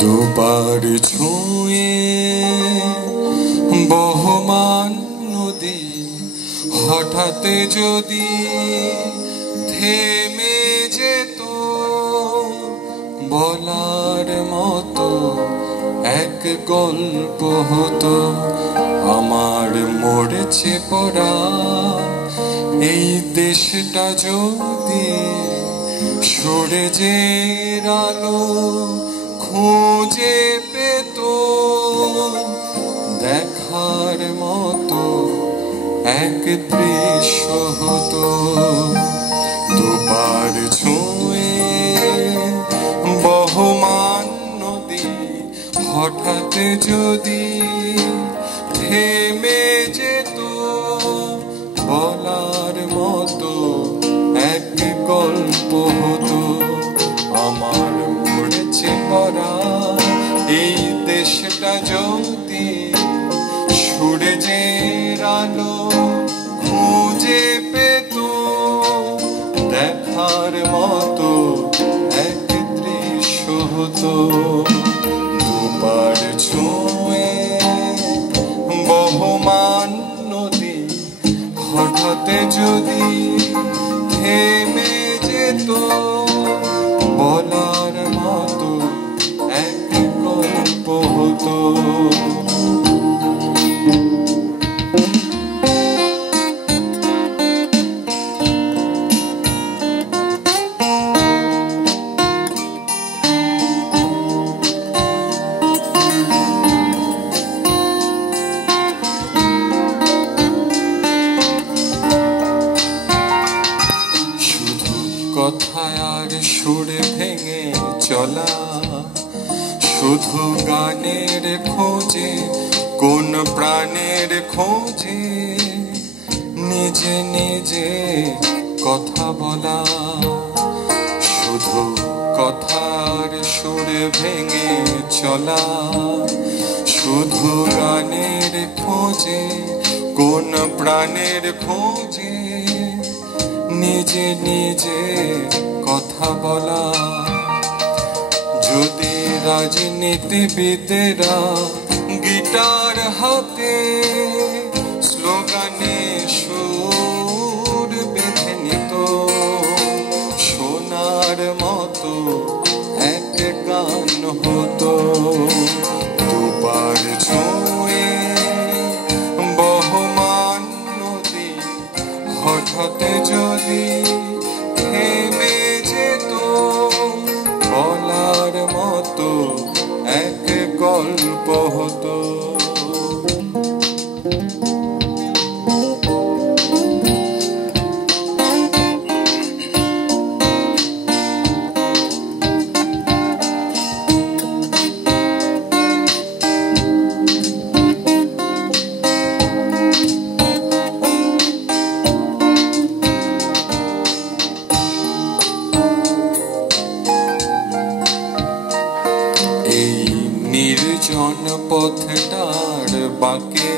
দুবার ছুঁয়ে বহমান নদী হঠাৎ যদি থেমে যেত, বলার মতো এক গল্প হতো। আমার মরেছে পড়া এই দেশটা যদি সূর্যের আলো খুঁজে পেত, দেখার মতো এক দৃশ্য হতো। দুবার ছুঁয়ে বহমান নদী হঠাৎ যদি থেমে যেত, বলার মতো এক গল্প হতো। আমার মরেছে পড়া এই দেশটা যদি সূর্যের আলো খুঁজে পেত, দেখার মতো এক দৃশ্য হতো। দুবার ছুঁয়ে বহমান নদী হঠাৎ যদি থেমে যেত, বলার মতো এক গল্প হতো। কথায় আর সুরে ভেঙে চলা, শুধু গানের খোঁজে, কোন প্রাণের খোঁজে, নিজে নিজে কথা বলা। শুধু কথার সুরে ভেঙে চলা, শুধু গানের খোঁজে, কোন প্রাণের খোঁজে, নিজে নিজে কথা বলা। যদি রাজনীতিবিদেরা গিটার হাতে স্লোগানে সুর বেঁধে নিত, শোনার মতো এক গান হতো। দুবার ছুঁয়ে বহমান নদী হঠাৎ যদি থেমে যেত, বলার মতো এক গল্প হতো। নির্জন পথটার বাঁকে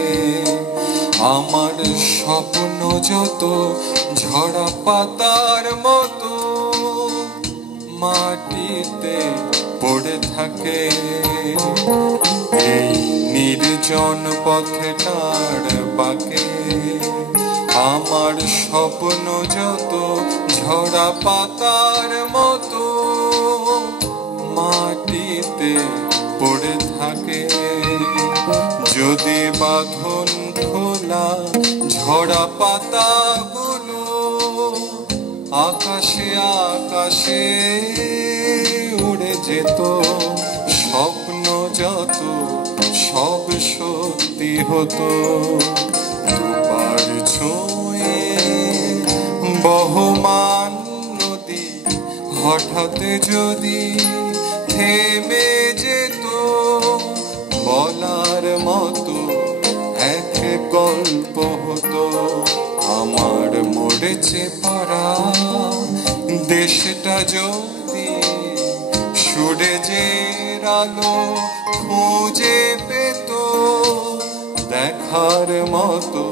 আমার স্বপ্ন যত ঝরা পাতার মতো মাটিতে পড়ে থাকে। এই নির্জন পথটার বাঁকে আমার স্বপ্ন যত ঝরা পাতার মতো মাটিতে পড়ে থাকে। যদি বাঁধন খোলা ঝরা পাতাগুলো আকাশে আকাশে উড়ে যেত, স্বপ্ন যত সব সত্যি হতো। দুবার ছুঁয়ে বহমান নদী হঠাৎ যদি থেমে যেত, বলার মতো এক গল্প হতো। আমার মরেছে পড়া দেশটা যদি সূর্যের আলো খুঁজে পেত, দেখার মতো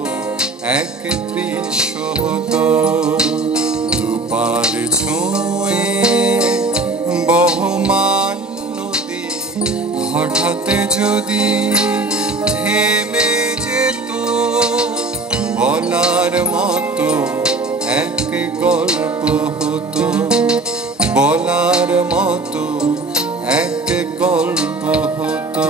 এক দৃশ্য হতো। দুবার ছুঁয়ে বহমান নদী হঠাৎ যদি থেমে যেত বলার মতো এক গল্প হতো, বলার মতো এক গল্প হতো।